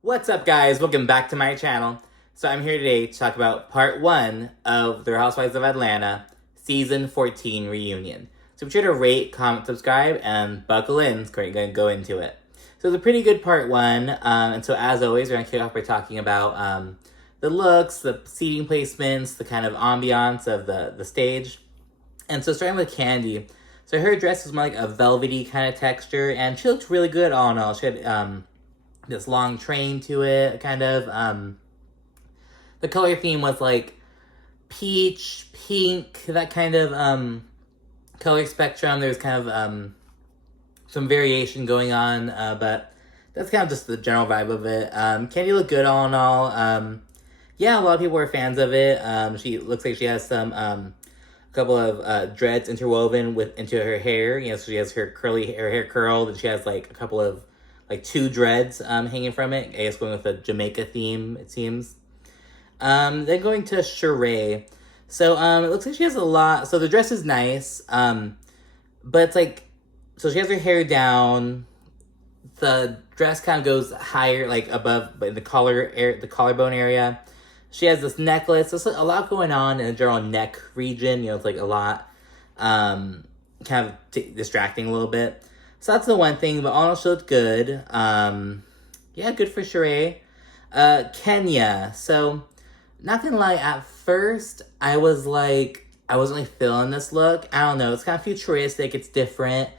What's up, guys? Welcome back to my channel. So I'm here today to talk about part 1 of The Housewives of Atlanta Season 14 reunion. So be sure to rate, comment, subscribe, and buckle in. We're going to go into it. So it's a pretty good part 1. And so as always, we're going to kick off by talking about the looks, the seating placements, the kind of ambiance of the stage. And so starting with Kandi. So her dress was more like a velvety kind of texture, and she looked really good all in all. She had this long train to it, kind of. The color theme was like peach, pink, that kind of color spectrum. There was kind of some variation going on, but that's kind of just the general vibe of it. Kandi looked good all in all. Yeah, a lot of people were fans of it. She looks like she has some couple of dreads interwoven into her hair. You know, so she has her hair curled, and she has like a couple of like 2 dreads hanging from it. I guess going with a Jamaica theme, it seems. Then going to Shereé. So it looks like she has a lot. So the dress is nice, but it's like, so she has her hair down. The dress kind of goes higher, like above in the collarbone area. She has this necklace. There's a lot going on in the general neck region. You know, it's like a lot, kind of distracting a little bit. So that's the one thing, but all in all, she looked good. Yeah, good for Shereé. Kenya. So, not gonna lie, at first, I wasn't really feeling this look. I don't know, it's kind of futuristic, it's different.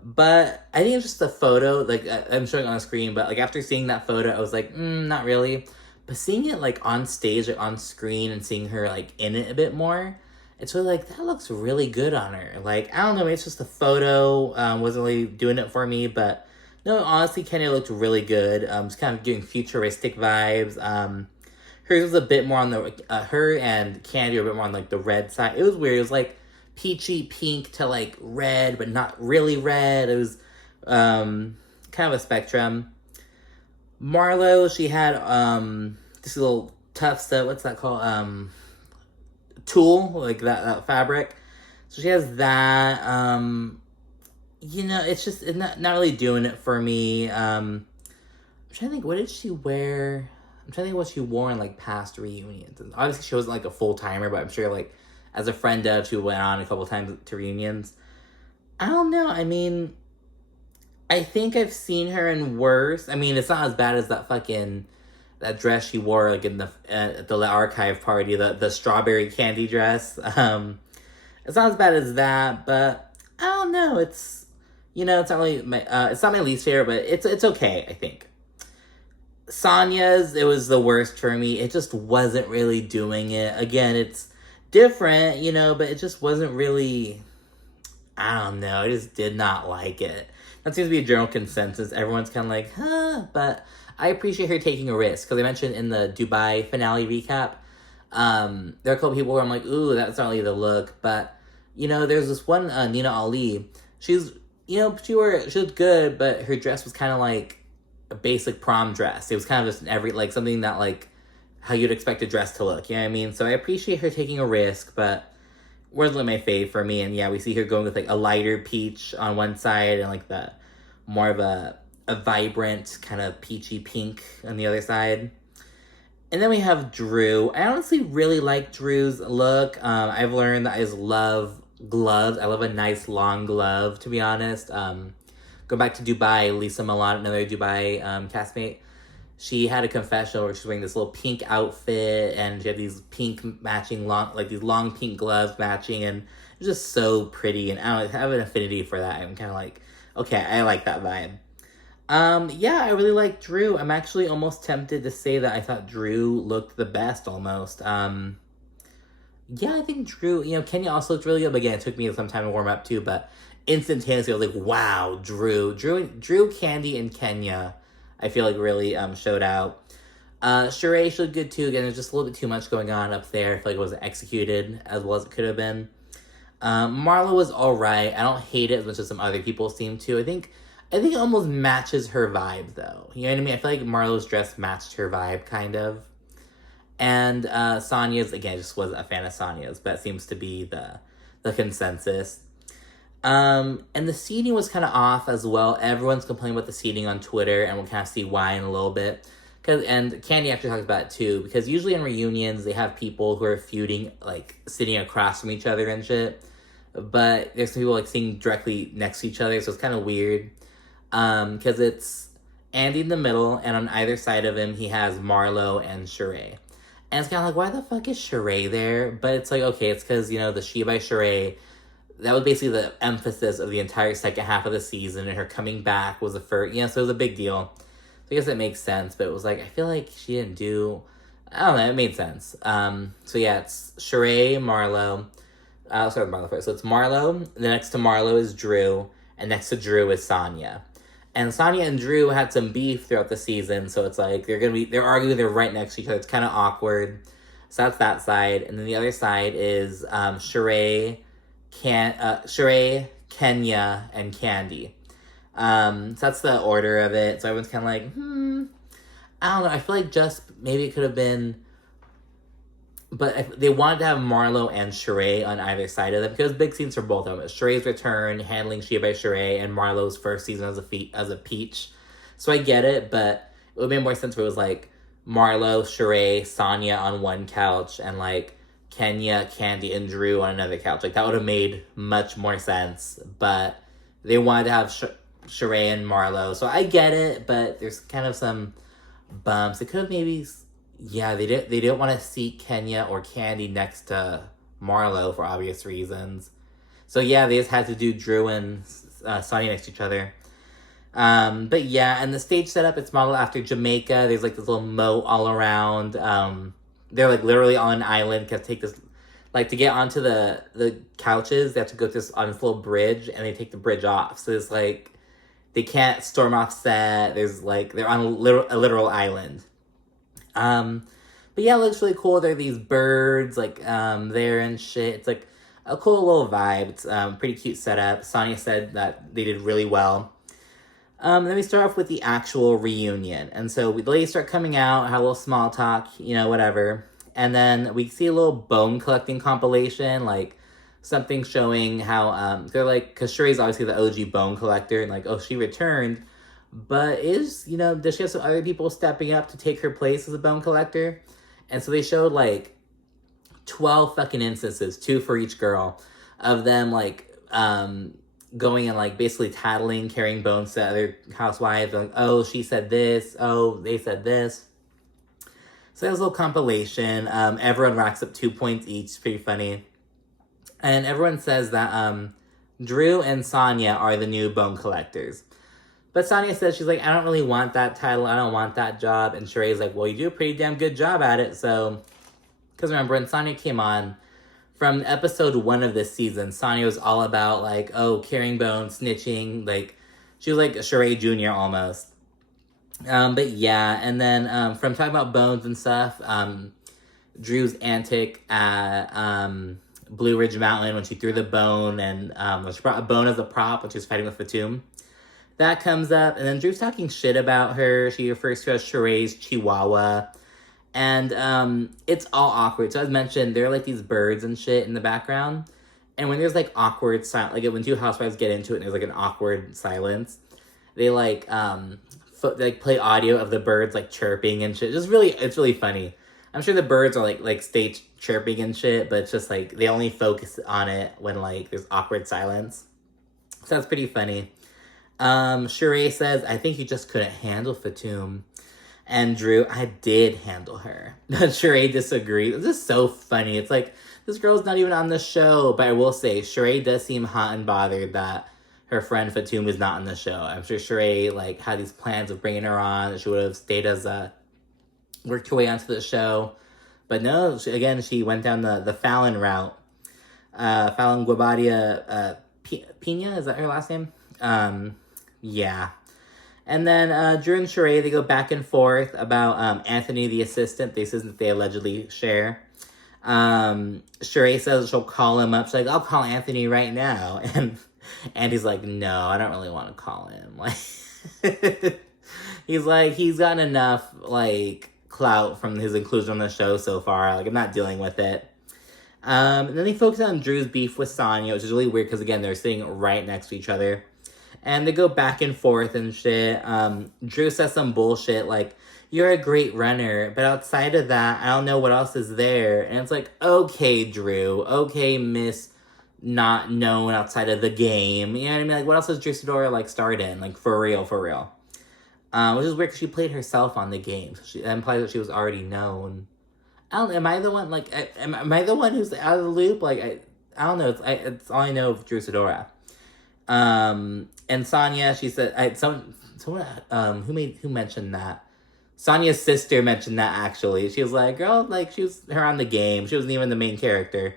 But I think it's just the photo, like, I'm showing it on the screen, but, like, after seeing that photo, I was like, not really. But seeing it, like, on stage, like, on screen, and seeing her, like, in it a bit more, it's really like, that looks really good on her. Like, I don't know, maybe it's just the photo wasn't really doing it for me, but no, honestly, Kenya looked really good. It's kind of doing futuristic vibes. Hers was a bit more on the, her and Kandi were a bit more on, like, the red side. It was weird. It was, like, peachy pink to, like, red, but not really red. It was kind of a spectrum. Marlo, she had this little tough stuff. What's that called? Tulle, like that fabric. So she has that. You know, it's not really doing it for me. I'm trying to think, what did she wear? I'm trying to think what she wore in like past reunions. And obviously, she wasn't like a full timer, but I'm sure like as a friend of, she went on a couple times to reunions. I don't know. I mean, I think I've seen her in worse. I mean, it's not as bad as that dress she wore like in the at the archive party, the strawberry candy dress. It's not as bad as that, but I don't know. It's, you know, it's not really it's not my least favorite, but it's okay, I think. Sanya's, it was the worst for me. It just wasn't really doing it. Again, it's different, you know, but it just wasn't really. I don't know. I just did not like it. That seems to be a general consensus. Everyone's kind of like, but I appreciate her taking a risk, because I mentioned in the Dubai finale recap, there are a couple people where I'm like, ooh, that's not really the look. But, you know, there's this one, Nina Ali. She's, you know, she looked good, but her dress was kind of like a basic prom dress. It was kind of just something that, like, how you'd expect a dress to look. You know what I mean? So I appreciate her taking a risk, but wasn't my fave for me. And yeah, we see her going with, like, a lighter peach on one side and, like, the more of a vibrant kind of peachy pink on the other side. And then we have Drew. I honestly really like Drew's look. I've learned that I just love gloves. I love a nice long glove, to be honest. Go back to Dubai, Lisa Milan, another Dubai castmate. She had a confessional where she's wearing this little pink outfit, and she had these pink matching these long pink gloves matching, and it was just so pretty. And I have an affinity for that. I'm kind of like, okay, I like that vibe. Yeah, I really like Drew. I'm actually almost tempted to say that I thought Drew looked the best almost. Yeah, I think Drew, you know, Kenya also looked really good, but again, it took me some time to warm up too, but instantaneously I was like, wow, Drew, Kandi, and Kenya, I feel like really showed out. Shereé showed good too. Again, there's just a little bit too much going on up there. I feel like it wasn't executed as well as it could have been. Marlo was alright. I don't hate it as much as some other people seem to. I think it almost matches her vibe, though. You know what I mean? I feel like Marlo's dress matched her vibe, kind of. And Sanya's, again, I just wasn't a fan of Sanya's, but it seems to be the consensus. And the seating was kind of off as well. Everyone's complaining about the seating on Twitter, and we'll kind of see why in a little bit. And Kandi actually talks about it too, because usually in reunions they have people who are feuding, like, sitting across from each other and shit. But there's some people, like, sitting directly next to each other, so it's kind of weird. Because it's Andy in the middle, and on either side of him he has Marlo and Shereé. And it's kind of like, why the fuck is Shereé there? But it's like, okay, it's because, you know, the She by Shereé, that was basically the emphasis of the entire second half of the season, and her coming back was the first, you know, so it was a big deal. So I guess it makes sense, but it was like, I feel like she didn't do, I don't know, it made sense. So yeah, it's Shereé, Marlo. I'll start with Marlo first. So it's Marlo, then next to Marlo is Drew, and next to Drew is Sanya. And Sanya and Drew had some beef throughout the season, so it's like they're arguing, they're right next to each other. It's kind of awkward. So that's that side. And then the other side is Shereé, Kenya, and Kandi. So that's the order of it. So everyone's kind of like, I don't know. I feel like just maybe it could have been, but they wanted to have Marlo and Shereé on either side of them, because big scenes for both of them. Sheree's return, handling She by Shereé, and Marlo's first season as a peach. So I get it, but it would make more sense if it was like Marlo, Shereé, Sanya on one couch, and like Kenya, Kandi, and Drew on another couch. Like, that would have made much more sense. But they wanted to have Shereé and Marlo, so I get it. But there's kind of some bumps. It could have maybe. Yeah, they didn't want to see Kenya or Kandi next to Marlo for obvious reasons. So yeah, they just had to do Drew and Sanya next to each other. But yeah, and the stage setup, it's modeled after Jamaica. There's like this little moat all around. They're like literally on an island. Can take this, like, to get onto the couches, they have to go on this little bridge, and they take the bridge off. So it's like they can't storm off set. There's like they're on a literal island. But yeah, it looks really cool. There are these birds, like, there and shit. It's like a cool little vibe. It's, pretty cute setup. Sanya said that they did really well. Then we start off with the actual reunion. And so the ladies start coming out, have a little small talk, you know, whatever. And then we see a little bone collecting compilation, like something showing how, they're like, because Sheree's obviously the OG bone collector, and like, oh, she returned. But does she have some other people stepping up to take her place as a bone collector? And so they showed like 12 fucking instances, 2 for each girl, of them like going and like basically tattling, carrying bones to other housewives. Like, oh, she said this. Oh, they said this. So that was a little compilation. Everyone racks up 2 points each. It's pretty funny. And everyone says that Drew and Sanya are the new bone collectors. But Sanya says, she's like, I don't really want that title. I don't want that job. And Sheree's like, well, you do a pretty damn good job at it. So, because remember, when Sanya came on, from episode 1 of this season, Sanya was all about, like, oh, carrying bones, snitching. Like, she was like a Shereé Jr. almost. But yeah, and then from talking about bones and stuff, Drew's antic at Blue Ridge Mountain when she threw the bone, and when she brought a bone as a prop when she was fighting with Fatum. That comes up, and then Drew's talking shit about her. She refers to her as Sheree's Chihuahua. And it's all awkward. So as mentioned, there are like these birds and shit in the background. And when there's like awkward silence, like when 2 housewives get into it and there's like an awkward silence, they like they play audio of the birds like chirping and shit. It's really funny. I'm sure the birds are like stay chirping and shit, but it's just like they only focus on it when like there's awkward silence. So that's pretty funny. Shereé says, I think you just couldn't handle Fatum. And Drew, I did handle her. Shereé disagrees. It's just so funny. It's like, this girl's not even on the show. But I will say, Shereé does seem hot and bothered that her friend Fatum is not on the show. I'm sure Shereé like had these plans of bringing her on. She would have stayed as worked her way onto the show. But no, she went down the Fallon route. Fallon Guabadia Pina, is that her last name? Yeah. And then Drew and Shereé, they go back and forth about Anthony, the assistant, the assistant they allegedly share. Shereé says she'll call him up. She's like, I'll call Anthony right now. And he's like, no, I don't really want to call him. Like, he's like, he's gotten enough, like, clout from his inclusion on the show so far. Like, I'm not dealing with it. And then they focus on Drew's beef with Sanya, which is really weird because, again, they're sitting right next to each other. And they go back and forth and shit. Drew says some bullshit like, you're a great runner, but outside of that, I don't know what else is there. And it's like, okay, Drew, okay, Miss not known outside of the game. You know what I mean? Like, what else has Drew Sidora, like, starred in? Like, for real, for real. Which is weird because she played herself on the game. So that implies that she was already known. I don't. Am I the one? Like, am I the one who's out of the loop? Like, I don't know. It's all I know of Drew Sidora. And Sanya, she said, someone who mentioned that. Sanya's sister mentioned that actually. She was like, girl, like she was her on the game. She wasn't even the main character.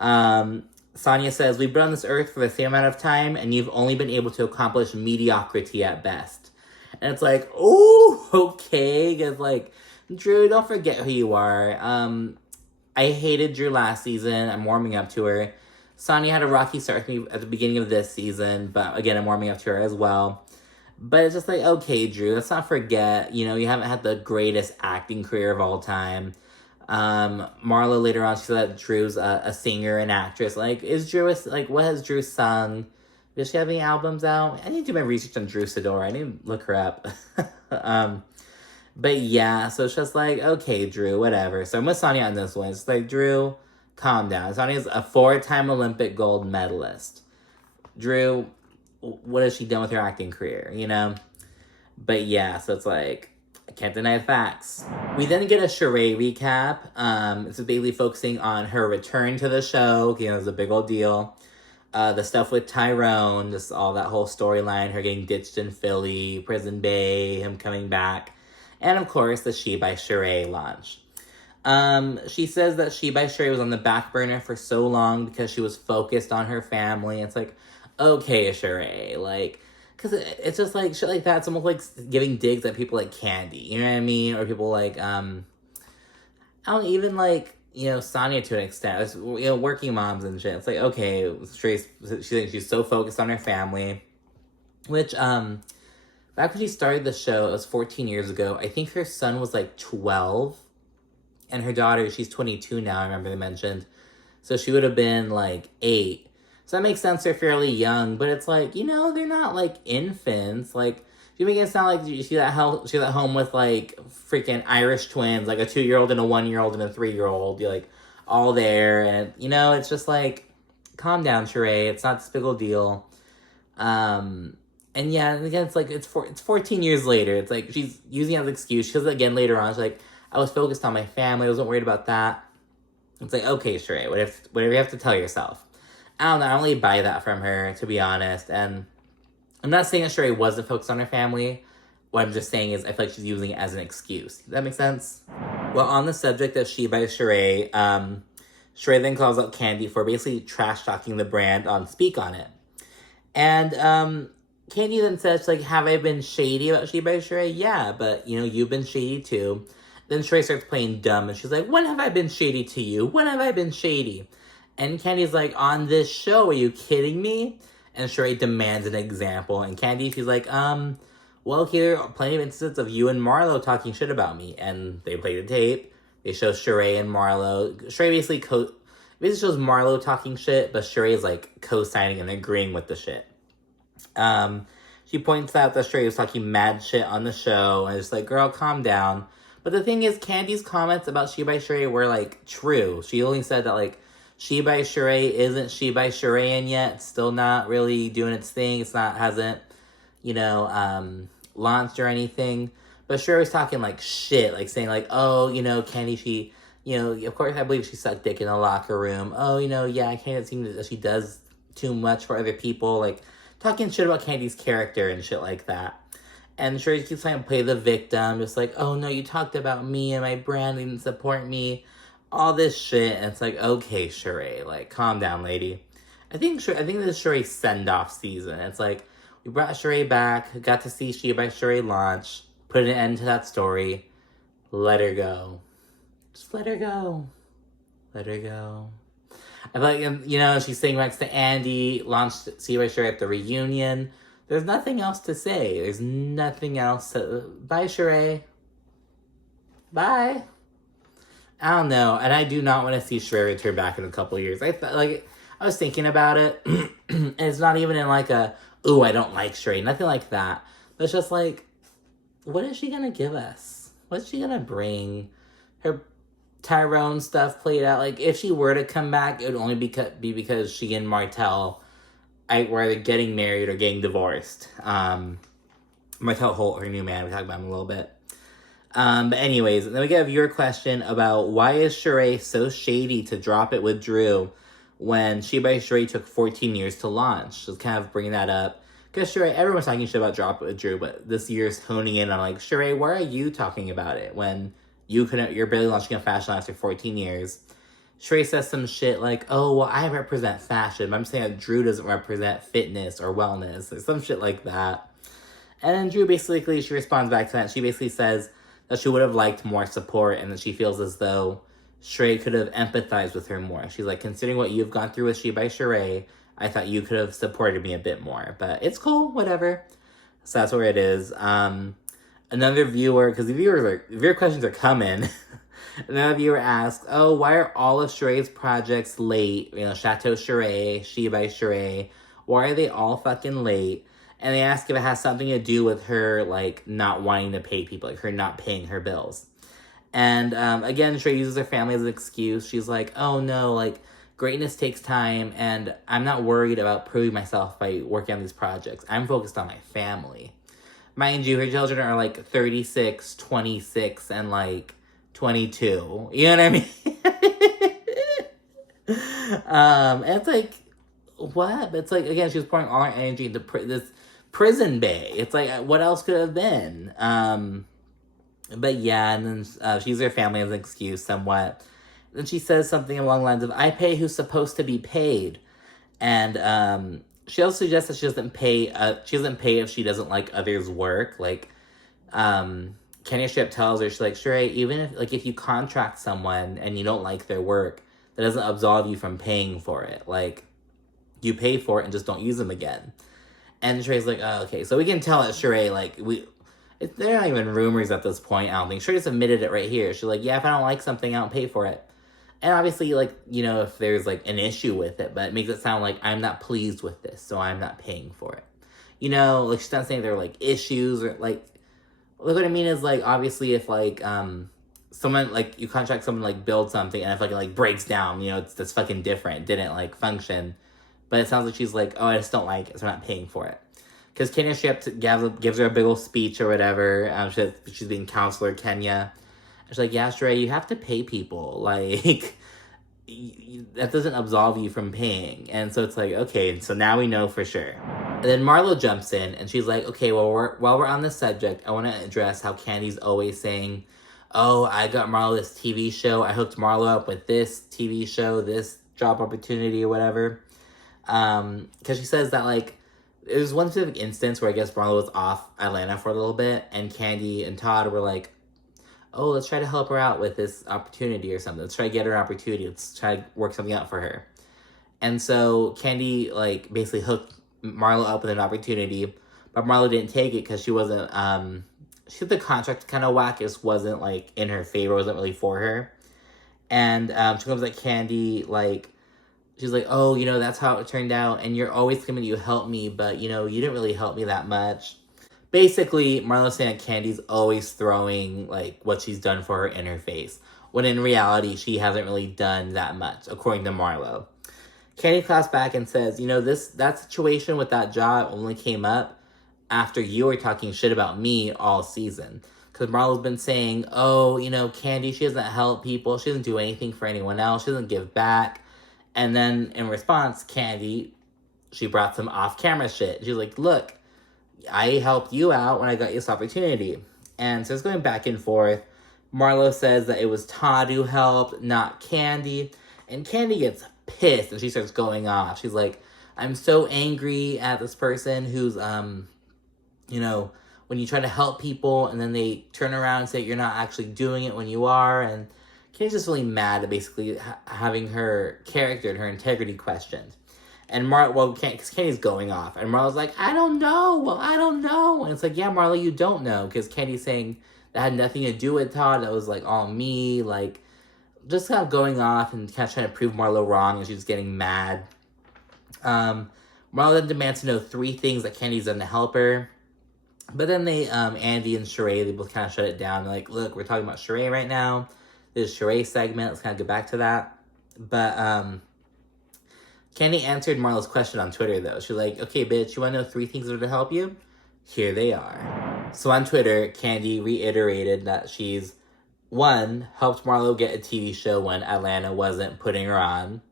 Sanya says, we've been on this earth for the same amount of time, and you've only been able to accomplish mediocrity at best. And it's like, oh, okay. Because, like, Drew, don't forget who you are. I hated Drew last season. I'm warming up to her. Sanya had a rocky start at the beginning of this season. But, again, I'm warming up to her as well. But it's just like, okay, Drew, let's not forget, you know, you haven't had the greatest acting career of all time. Marlo later on, she said that Drew's a singer and actress. Like, what has Drew sung? Does she have any albums out? I need to do my research on Drew Sidora. I need to look her up. But yeah, so it's just like, okay, Drew, whatever. So I'm with Sanya on this one. It's like, Drew, calm down. Sanya's a 4-time Olympic gold medalist. Drew, what has she done with her acting career, you know? But yeah, so it's like, I can't deny the facts. We then get a Shereé recap. It's basically focusing on her return to the show. You know, it's a big old deal. The stuff with Tyrone, just all that whole storyline, her getting ditched in Philly, Prison Bay, him coming back. And of course, the She by Shereé launch. She says that She by Shereé was on the back burner for so long because she was focused on her family. It's like, okay, Shereé, like, because it's just like shit like that. It's almost like giving digs at people like Kandi, you know what I mean? Or people like, I don't even like, you know, Sanya to an extent. It's, you know, working moms and shit. It's like, okay, she thinks she's so focused on her family. Which, back when she started the show, it was 14 years ago. I think her son was like 12. And her daughter, she's 22 now, I remember they mentioned. So she would have been like 8. So that makes sense, they're fairly young. But it's like, you know, they're not like infants. Like, you make it sound like she's at home with like freaking Irish twins, like a 2-year-old and a 1-year-old and a 3-year-old. You're like all there, and you know, it's just like, calm down, Shereé. It's not this big old deal. And yeah, and again, it's like it's 14 years later. It's like she's using it as an excuse. She says it again later on. She's like, I was focused on my family. I wasn't worried about that. It's like, okay, Shereé, whatever you have to tell yourself. I don't know. I don't really buy that from her, to be honest. And I'm not saying that Shereé wasn't focused on her family. What I'm just saying is I feel like she's using it as an excuse. Does that make sense? Well, on the subject of She by Shereé, Shereé then calls out Kandi for basically trash-talking the brand on Speak On It. And Kandi then says, like, have I been shady about She by Shereé? Yeah, but, you know, you've been shady too. Then Shereé starts playing dumb, and she's like, when have I been shady to you? When have I been shady? And Kandi's like, on this show, are you kidding me? And Shereé demands an example. And Kandi, she's like, well, here are plenty of instances of you and Marlo talking shit about me. And they play the tape. They show Shereé and Marlo. Shereé basically shows Marlo talking shit, but Shereé is like co-signing and agreeing with the shit. She points out that Shereé was talking mad shit on the show. And it's like, girl, calm down. But the thing is, Kandi's comments about She by Shereé were like true. She only said that like, She by Shereé isn't She by Shereé yet. It's still not really doing its thing. Hasn't, you know, launched or anything. But Shereé was talking like shit, like saying like, oh, you know, Kandi, she, you know, of course I believe she sucked dick in the locker room. Oh, you know, yeah, I can't seem that she does too much for other people. Like, talking shit about Kandi's character and shit like that. And Shereé keeps trying to play the victim. Just like, oh no, you talked about me and my brand, you didn't support me. All this shit, and it's like, okay, Shereé, like, calm down, lady. I think this is Shereé's send-off season. It's like, we brought Shereé back, got to see She by Shereé launch, put an end to that story, let her go. Just let her go. Let her go. I feel like, you know, she's sitting next to Andy, launched She by Shereé at the reunion. There's nothing else to say. There's nothing else to... Bye, Shereé. Bye. I don't know, and I do not want to see Shereé return back in a couple of years. I was thinking about it, and it's not even in like a, ooh, I don't like Shereé, nothing like that. But it's just like, what is she gonna give us? what's she gonna bring? Her Tyrone stuff played out. Like, if she were to come back, it would only be because she and Martell were either getting married or getting divorced. Martell Holt, her new man, we talked about him a little bit. But anyways, then we get a viewer question about why is Sheree so shady to drop it with Drew when She by Sheree took 14 years to launch. Just kind of bringing that up. Because Sheree, everyone's talking shit about drop it with Drew, but this year's honing in on like, Sheree, why are you talking about it when you're barely launching a fashion line after 14 years? Sheree says some shit like, oh, well, I represent fashion, but I'm saying that Drew doesn't represent fitness or wellness, or some shit like that. And then Drew basically, she responds back to that. She basically says that she would have liked more support and that she feels as though Sheree could have empathized with her more. She's like, considering what you've gone through with She by Sheree, I thought you could have supported me a bit more. But it's cool, whatever. So that's where it is. Another viewer, because the viewer questions are coming. Another viewer asked, oh, why are all of Sheree's projects late? You know, Chateau Sheree, She by Sheree. Why are they all fucking late? And they ask if it has something to do with her, like, not wanting to pay people, like her not paying her bills. And again, Sheree uses her family as an excuse. She's like, oh no, like, greatness takes time, and I'm not worried about proving myself by working on these projects. I'm focused on my family. Mind you, her children are like 36, 26, and like 22. You know what I mean? And it's like, what? But it's like, again, she was pouring all her energy into this prison bay. It's like, what else could it have been? But yeah, and then she uses her family as an excuse somewhat. Then she says something along the lines of, I pay who's supposed to be paid. And she also suggests that she doesn't pay if she doesn't like others' work. Like, Kenya Ship tells her, she's like, Sheree, even if you contract someone and you don't like their work, that doesn't absolve you from paying for it. Like, you pay for it and just don't use them again. And Sheree's like, oh, okay. So we can tell that Sheree, like, they're not even rumors at this point, I don't think. Sheree just admitted it right here. She's like, yeah, if I don't like something, I don't pay for it. And obviously, like, you know, if there's, like, an issue with it, but it makes it sound like I'm not pleased with this, so I'm not paying for it. You know, like, she's not saying there are, like, issues or, like, look what I mean is, like, obviously if, like, someone, like, you contract someone to, like, build something, and if, like, it, like, breaks down, you know, that's fucking different. It didn't, like, function. But it sounds like she's like, oh, I just don't like it, so I'm not paying for it. Because Kenya Ship gives her a big old speech or whatever. She's being counselor, Kenya. She's like, yeah, Sheree, you have to pay people. Like, that doesn't absolve you from paying. And so it's like, okay, so now we know for sure. And then Marlo jumps in, and she's like, okay, well, while we're on this subject, I want to address how Kandi's always saying, oh, I got Marlo this TV show. I hooked Marlo up with this TV show, this job opportunity or whatever. Because she says that, like, there's one specific instance where I guess Marlo was off Atlanta for a little bit, and Kandi and Todd were like, oh, let's try to help her out with this opportunity or something. Let's try to get her an opportunity. Let's try to work something out for her. And so Kandi, like, basically hooked Marlo up with an opportunity, but Marlo didn't take it because she wasn't, she had the contract kind of whack. It just wasn't, like, in her favor. It wasn't really for her. And she comes like, Kandi, like, she's like, oh, you know, that's how it turned out, and you're always claiming you helped me, but, you know, you didn't really help me that much. Basically, Marlo's saying that Kandi's always throwing, like, what she's done for her in her face, when in reality, she hasn't really done that much, according to Marlo. Kandi claps back and says, you know, that situation with that job only came up after you were talking shit about me all season. Because Marlo's been saying, oh, you know, Kandi, she doesn't help people, she doesn't do anything for anyone else, she doesn't give back. And then, in response, Kandi, she brought some off-camera shit. She's like, look, I helped you out when I got you this opportunity. And so it's going back and forth. Marlo says that it was Todd who helped, not Kandi. And Kandi gets pissed and she starts going off. She's like, I'm so angry at this person who's, you know, when you try to help people and then they turn around and say you're not actually doing it when you are. And Kandi's just really mad at basically having her character and her integrity questioned. And because Kandi's going off. And Marlo's like, I don't know. Well, I don't know. And it's like, yeah, Marlo, you don't know. Because Kandi's saying that had nothing to do with Todd. That was, like, all me. Like, just kind of going off and kind of trying to prove Marlo wrong. And she's getting mad. Marlo then demands to know 3 things that Kandi's done to help her. But then Andy and Shereé, they both kind of shut it down. They're like, look, we're talking about Shereé right now. This is Shereé segment. Let's kind of get back to that. But Kandi answered Marlo's question on Twitter, though. She's like, okay, bitch, you want to know 3 things that would help you? Here they are. So on Twitter, Kandi reiterated that she's, 1, helped Marlo get a TV show when Atlanta wasn't putting her on.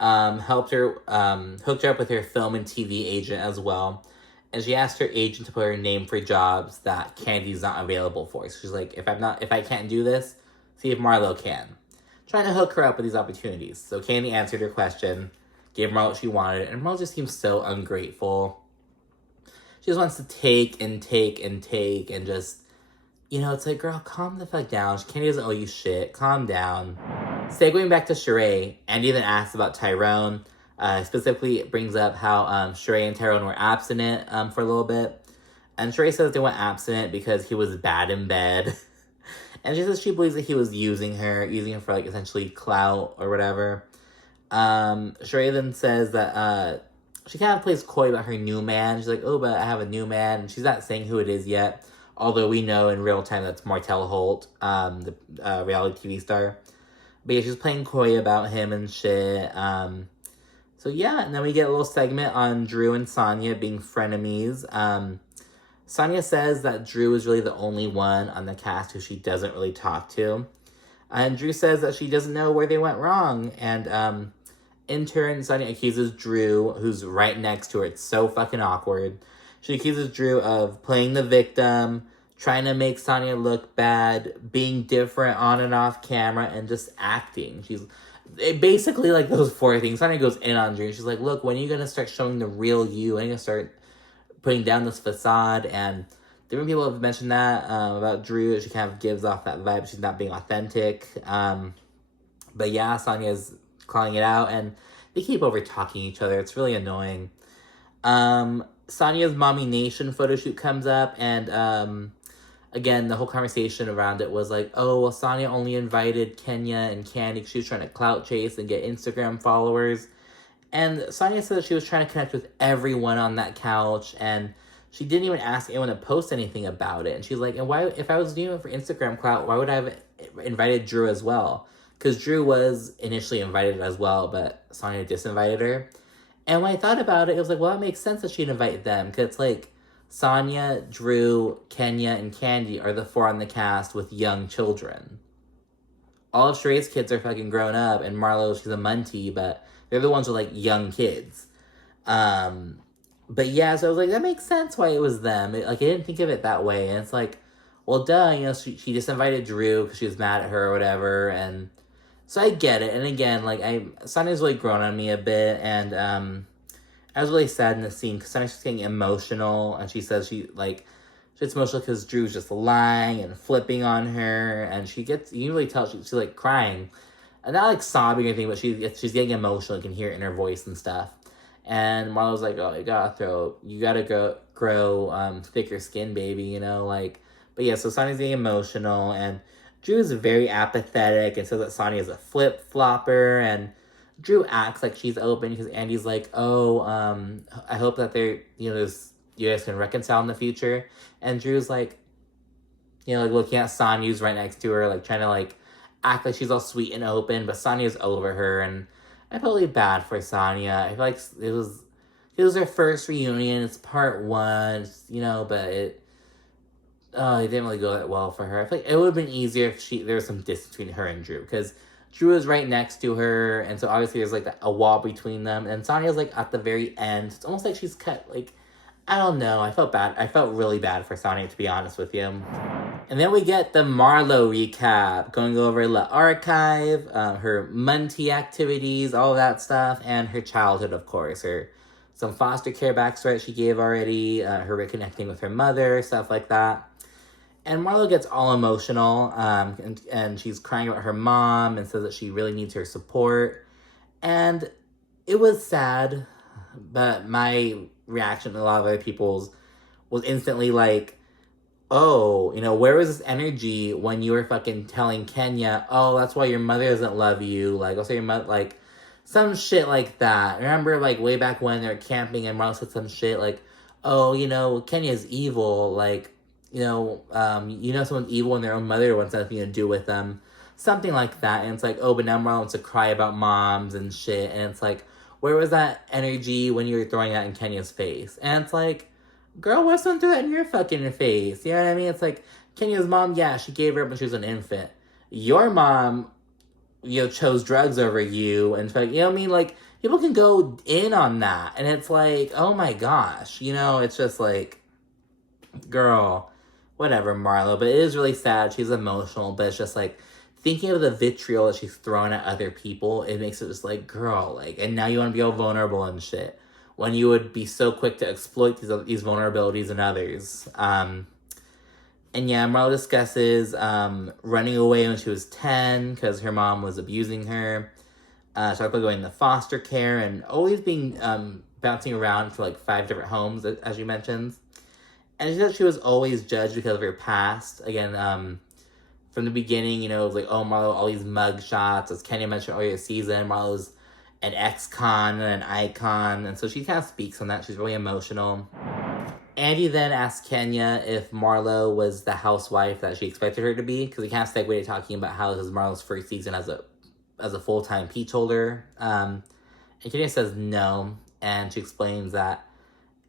Hooked her up with her film and TV agent as well. And she asked her agent to put her name for jobs that Kandi's not available for. So she's like, if I can't do this, see if Marlo can. Trying to hook her up with these opportunities. So Kandi answered her question, gave Marlo what she wanted, and Marlo just seems so ungrateful. She just wants to take and take and take and just, it's like, girl, calm the fuck down. Kandi doesn't owe you shit. Calm down. Segueing back to Shereé, Andy then asks about Tyrone. Specifically, it brings up how Shereé and Tyrone were abstinent for a little bit. And Shereé says they went abstinent because he was bad in bed. And she says she believes that he was using her for, like, essentially clout or whatever. Shereé then says that she kind of plays coy about her new man. She's like, oh, but I have a new man. And she's not saying who it is yet. Although we know in real time that's Martell Holt, the reality TV star. But yeah, she's playing coy about him and shit. So yeah, and then we get a little segment on Drew and Sanya being frenemies. Sanya says that Drew is really the only one on the cast who she doesn't really talk to. And Drew says that she doesn't know where they went wrong. And in turn, Sanya accuses Drew, who's right next to her. It's so fucking awkward. She accuses Drew of playing the victim, trying to make Sanya look bad, being different on and off camera, and just acting. Basically, like, those 4 things. Sanya goes in on Drew. She's like, look, when are you going to start showing the real you? When are you going to start putting down this facade? And different people have mentioned that about Drew. She kind of gives off that vibe. She's not being authentic. But yeah, Sanya's calling it out. And they keep over-talking each other. It's really annoying. Sanya's Mommy Nation photo shoot comes up. And again, the whole conversation around it was like, oh, well, Sanya only invited Kenya and Kandi because she was trying to clout chase and get Instagram followers. And Sanya said that she was trying to connect with everyone on that couch, and she didn't even ask anyone to post anything about it. And she's like, and why, if I was doing it for Instagram clout, why would I have invited Drew as well? Because Drew was initially invited as well, but Sanya disinvited her. And when I thought about it, it was like, well, it makes sense that she'd invite them, because it's like, Sanya, Drew, Kenya, and Kandi are the 4 on the cast with young children. All of Sheree's kids are fucking grown up, and Marlo, she's a muntie, but they're the ones with, like, young kids. But yeah, so I was like, that makes sense why it was them. I didn't think of it that way, and it's like, well, duh, she just invited Drew because she was mad at her or whatever, and so I get it. And again, like, Sanya's really grown on me a bit, and I was really sad in the scene because Sanya's just getting emotional, and she says she gets emotional because Drew's just lying and flipping on her, and you can really tell she's like crying, and not like sobbing or anything, but she's getting emotional. You can hear it in her voice and stuff. And Marlo's like, oh, you gotta grow thicker skin, baby, but yeah, so Sanya's getting emotional, and Drew's very apathetic and says that Sanya is a flip-flopper, and Drew acts like she's open because Andy's like, oh, I hope that you guys can reconcile in the future. And Drew's like, looking at Sanya, who's right next to her, like, trying to, like, act like she's all sweet and open, but Sanya's over her, and I felt really bad for Sanya. I feel like it was her first reunion. It's part 1, but it didn't really go that well for her. I feel like it would have been easier if there was some distance between her and Drew, because Drew is right next to her, and so obviously there's, like, a wall between them, and Sanya's, like, at the very end. It's almost like she's cut, like, I don't know. I felt bad. I felt really bad for Sanya, to be honest with you. And then we get the Marlo recap, going over the archive, her Muntie activities, all that stuff, and her childhood, of course. Some foster care backstory she gave already, her reconnecting with her mother, stuff like that. And Marlo gets all emotional, and she's crying about her mom and says that she really needs her support. And it was sad, but my reaction to a lot of other people's was instantly like, oh, where was this energy when you were fucking telling Kenya, oh, that's why your mother doesn't love you, like, also your mother, like, some shit like that. Remember, like, way back when they were camping and Marlo said some shit like, oh, Kenya's evil, like, someone's evil and their own mother wants nothing to do with them. Something like that. And it's like, oh, but now Marlo wants to cry about moms and shit. And it's like, where was that energy when you were throwing that in Kenya's face? And it's like, girl, why someone threw that in your fucking face? You know what I mean? It's like, Kenya's mom, yeah, she gave her up when she was an infant. Your mom, chose drugs over you. And it's like, you know what I mean? Like, people can go in on that. And it's like, oh my gosh. It's just like, girl, whatever, Marlo. But it is really sad. She's emotional. But it's just like, thinking of the vitriol that she's throwing at other people, it makes it just like, girl, like, and now you want to be all vulnerable and shit. When you would be so quick to exploit these vulnerabilities in others. And yeah, Marlo discusses running away when she was 10 because her mom was abusing her. She talked about going to foster care and always being bouncing around for like 5 different homes, as she mentions. And she said she was always judged because of her past. Again, from the beginning, it was like, oh, Marlo, all these mug shots. As Kenya mentioned earlier this season, Marlo's an ex-con and an icon. And so she kind of speaks on that. She's really emotional. Andy then asked Kenya if Marlo was the housewife that she expected her to be, because we kind of segued talking about how this is Marlo's first season as a full-time peach holder. And Kenya says no, and she explains that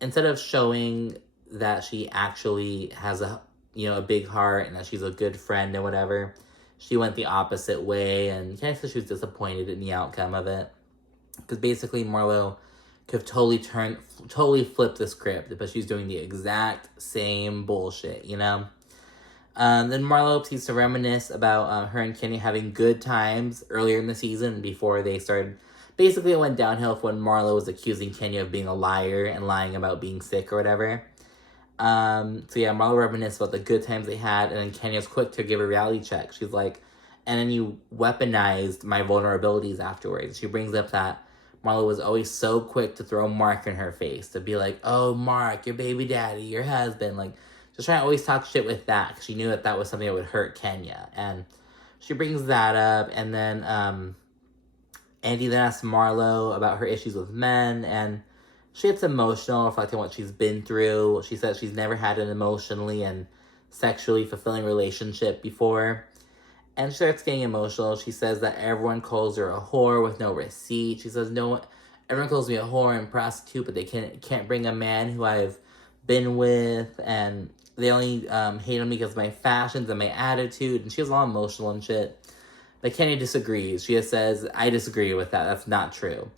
instead of showing that she actually has a big heart and that she's a good friend and whatever, she went the opposite way, and Kenya said she was disappointed in the outcome of it. Because basically Marlo could have totally flipped the script, but she's doing the exact same bullshit, Then Marlo proceeds to reminisce about her and Kenya having good times earlier in the season before they started. Basically, it went downhill when Marlo was accusing Kenya of being a liar and lying about being sick or whatever. So yeah, Marlo reminisced about the good times they had, and then Kenya's quick to give a reality check. She's like, and then you weaponized my vulnerabilities afterwards. She brings up that Marlo was always so quick to throw Mark in her face, to be like, oh, Mark, your baby daddy, your husband, like, just trying to always talk shit with that, because she knew that was something that would hurt Kenya. And she brings that up, and then Andy then asks Marlo about her issues with men, and she gets emotional, reflecting on what she's been through. She says she's never had an emotionally and sexually fulfilling relationship before. And she starts getting emotional. She says that everyone calls her a whore with no receipt. She says, no, everyone calls me a whore and prostitute, but they can't bring a man who I've been with. And they only hate on me because of my fashions and my attitude. And she was all emotional and shit. But Kenya disagrees. She just says, I disagree with that. That's not true.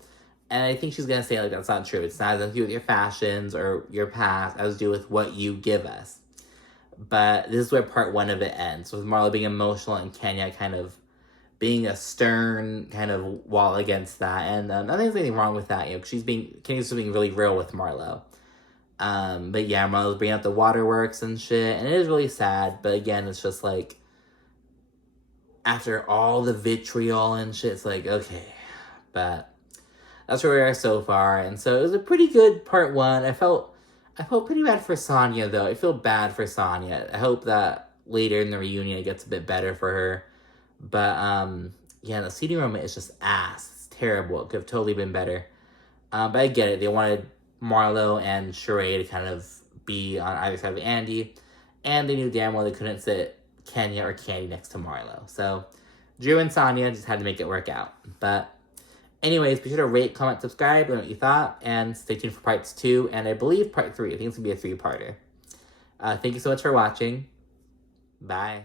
And I think she's going to say, like, that's not true. It's not to do with your fashions or your past. It has to do with what you give us. But this is where part 1 of it ends, with Marlo being emotional and Kenya kind of being a stern kind of wall against that. And I think there's anything wrong with that, because Kenya's just being really real with Marlo. But yeah, Marlo's bringing up the waterworks and shit, and it is really sad. But again, it's just like, after all the vitriol and shit, it's like, okay. But that's where we are so far. And so it was a pretty good part 1. I felt pretty bad for Sanya, though. I feel bad for Sanya. I hope that later in the reunion it gets a bit better for her. But, yeah, the seating room is just ass. It's terrible. It could have totally been better. But I get it. They wanted Marlo and Shereé to kind of be on either side of Andy. And they knew damn well they couldn't sit Kenya or Kandi next to Marlo. So, Drew and Sanya just had to make it work out. But anyways, be sure to rate, comment, subscribe, let me know what you thought, and stay tuned for parts 2, and I believe part 3. I think it's going to be a 3-parter. Thank you so much for watching. Bye.